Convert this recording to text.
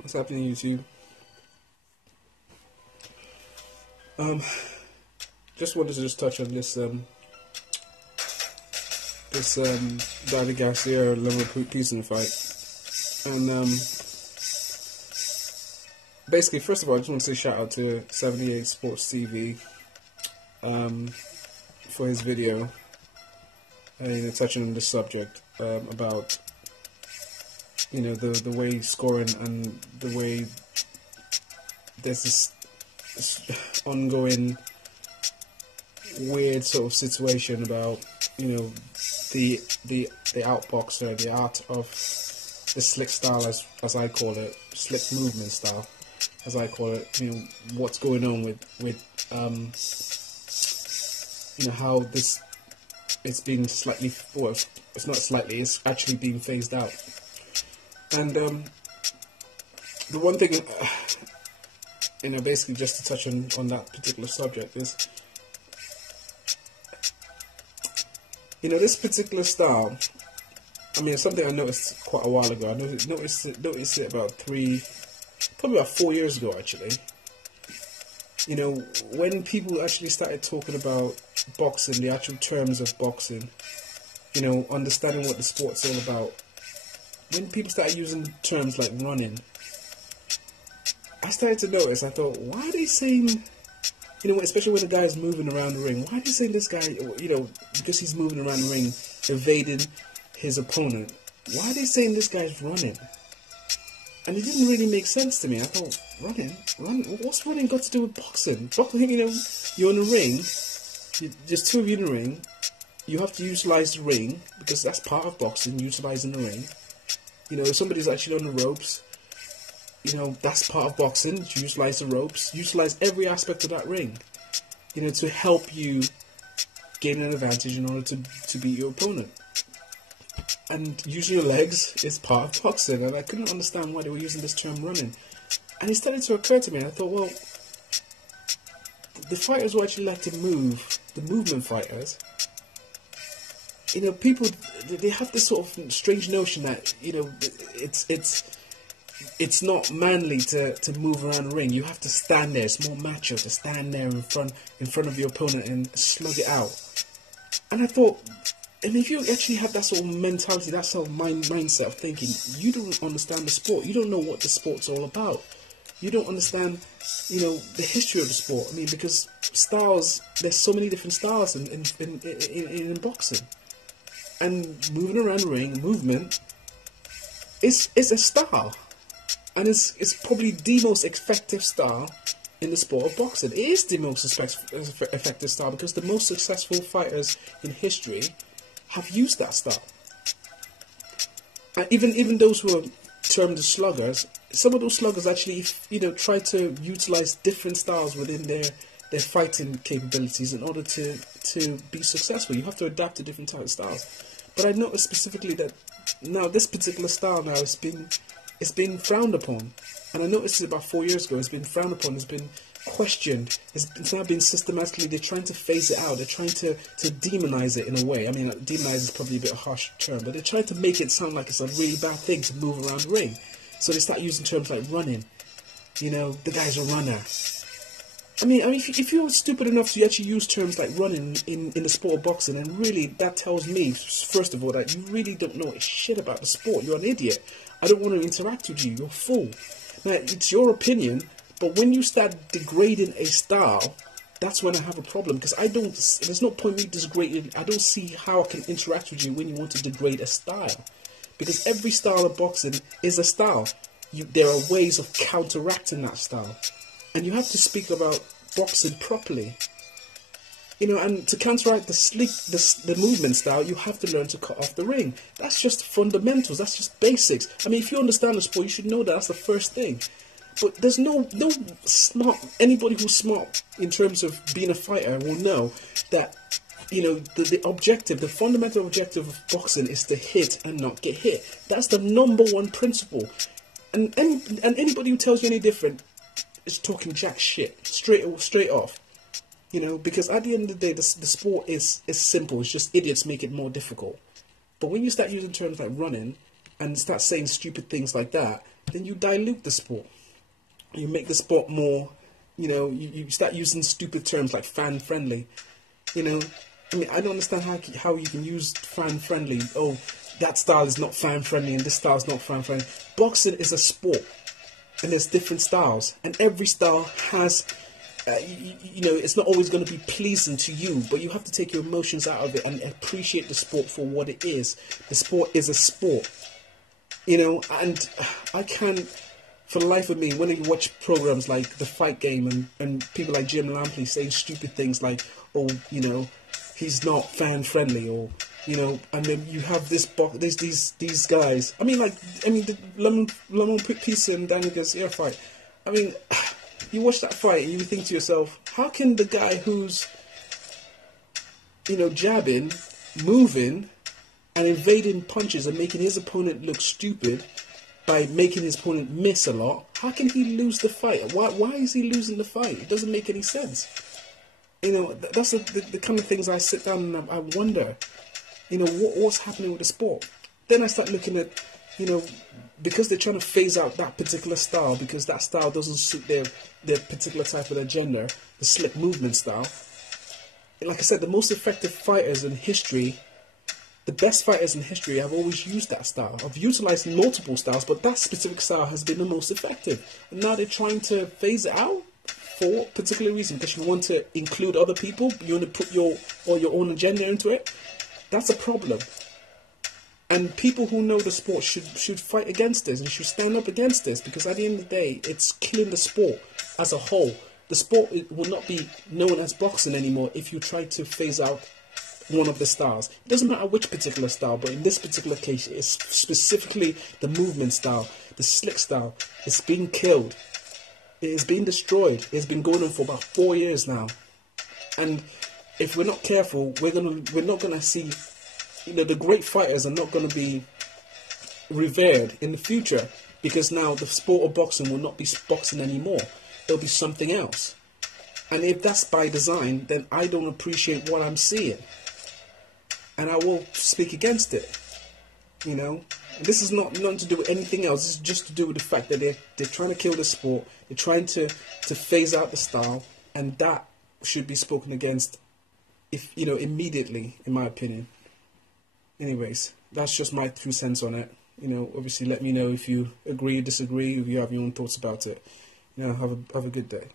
What's happening, YouTube? Just wanted to touch on this David Garcia Lemon Pearson fight, and basically, first of all, I just want to say shout out to 78 Sports TV for his video, touching on this subject about the way he's scoring and the way there's this ongoing weird sort of situation about the outboxer, the art of the slick style, as I call it, slick movement style, as I call it. What's going on with how it's been slightly, well, it's not slightly, it's actually being phased out. And the one thing, basically just to touch on that particular subject is, this particular style, it's something I noticed quite a while ago. I noticed it about 4 years ago, actually. When people actually started talking about boxing, the actual terms of boxing, understanding what the sport's all about. When people started using terms like running, I started to notice, I thought, why are they saying, especially when the guy is moving around the ring, why are they saying this guy, because he's moving around the ring, evading his opponent, why are they saying this guy's running? And it didn't really make sense to me. I thought, running? What's running got to do with boxing? Boxing, you're in the ring, there's two of you in the ring, you have to utilize the ring, because that's part of boxing, utilizing the ring. If somebody's actually on the ropes, that's part of boxing, to utilize the ropes, utilize every aspect of that ring, to help you gain an advantage in order to beat your opponent. And using your legs is part of boxing, and I couldn't understand why they were using this term running. And it started to occur to me, and I thought, well, the fighters who actually like to move, the movement fighters, people, they have this sort of strange notion that, it's not manly to move around the ring. You have to stand there. It's more macho to stand there in front of your opponent and slug it out. And I thought, and if you actually have that sort of mentality, that sort of mindset of thinking, you don't understand the sport. You don't know what the sport's all about. You don't understand, the history of the sport. Because styles, there's so many different styles in boxing. And moving around the ring, movement, is a style. And it's probably the most effective style in the sport of boxing. It is the most effective style because the most successful fighters in history have used that style. And even those who are termed as sluggers, some of those sluggers actually, try to utilize different styles within their fighting capabilities in order to be successful. You have to adapt to different types of styles. But I noticed specifically that now this particular style now is being frowned upon. And I noticed it about 4 years ago. It's been frowned upon, it's been questioned, it's now been systematically, they're trying to phase it out, they're trying to demonize it in a way. Demonize is probably a bit of a harsh term, but they're trying to make it sound like it's a really bad thing to move around the ring. So they start using terms like running. The guy's a runner. If you're stupid enough to actually use terms like running in the sport of boxing, and really that tells me, first of all, that you really don't know shit about the sport. You're an idiot. I don't want to interact with you. You're a fool. Now, it's your opinion, but when you start degrading a style, that's when I have a problem, because there's no point me degrading. I don't see how I can interact with you when you want to degrade a style, because every style of boxing is a style. There are ways of counteracting that style. And you have to speak about boxing properly. And to counteract the movement style, you have to learn to cut off the ring. That's just fundamentals. That's just basics. If you understand the sport, you should know that. That's the first thing. But there's no anybody who's smart in terms of being a fighter will know that, the objective, the fundamental objective of boxing is to hit and not get hit. That's the number one principle. And anybody who tells you any different is talking jack shit, straight off. Because at the end of the day, the sport is simple. It's just idiots make it more difficult. But when you start using terms like running and start saying stupid things like that, then you dilute the sport. You make the sport more, you start using stupid terms like fan-friendly. I mean, I don't understand how you can use fan-friendly. Oh, that style is not fan-friendly and this style is not fan-friendly. Boxing is a sport, and there's different styles, and every style has, it's not always going to be pleasing to you, but you have to take your emotions out of it and appreciate the sport for what it is. The sport is a sport, and I can't, for the life of me, when I watch programs like The Fight Game and people like Jim Lampley saying stupid things like, oh, he's not fan-friendly, or, and then you have these guys. The Lamont Peace and Daniel Garcia fight. I mean, you watch that fight and you think to yourself, how can the guy who's, jabbing, moving, and evading punches and making his opponent look stupid by making his opponent miss a lot, how can he lose the fight? Why is he losing the fight? It doesn't make any sense. That's the kind of things I sit down and I wonder, what's happening with the sport. Then I start looking at, because they're trying to phase out that particular style, because that style doesn't suit their particular type of agenda, the slick movement style. Like I said, the most effective fighters in history, the best fighters in history have always used that style. I've utilized multiple styles, but that specific style has been the most effective. And now they're trying to phase it out for a particular reason, because you want to include other people, you want to put your own agenda into it. That's a problem. And people who know the sport should fight against this and should stand up against this, because at the end of the day, it's killing the sport as a whole. The sport will not be known as boxing anymore if you try to phase out one of the styles. It doesn't matter which particular style, but in this particular case, it's specifically the movement style, the slick style. It's being killed. It is being destroyed. It's been going on for about 4 years now. And if we're not careful, we're not gonna see, the great fighters are not gonna be revered in the future, because now the sport of boxing will not be boxing anymore. It'll be something else. And if that's by design, then I don't appreciate what I'm seeing, and I will speak against it. This is nothing to do with anything else. This is just to do with the fact that they're trying to kill the sport. They're trying to phase out the style, and that should be spoken against, immediately, in my opinion. Anyways, that's just my 2 cents on it. Obviously, let me know if you agree, disagree, if you have your own thoughts about it. Have a good day.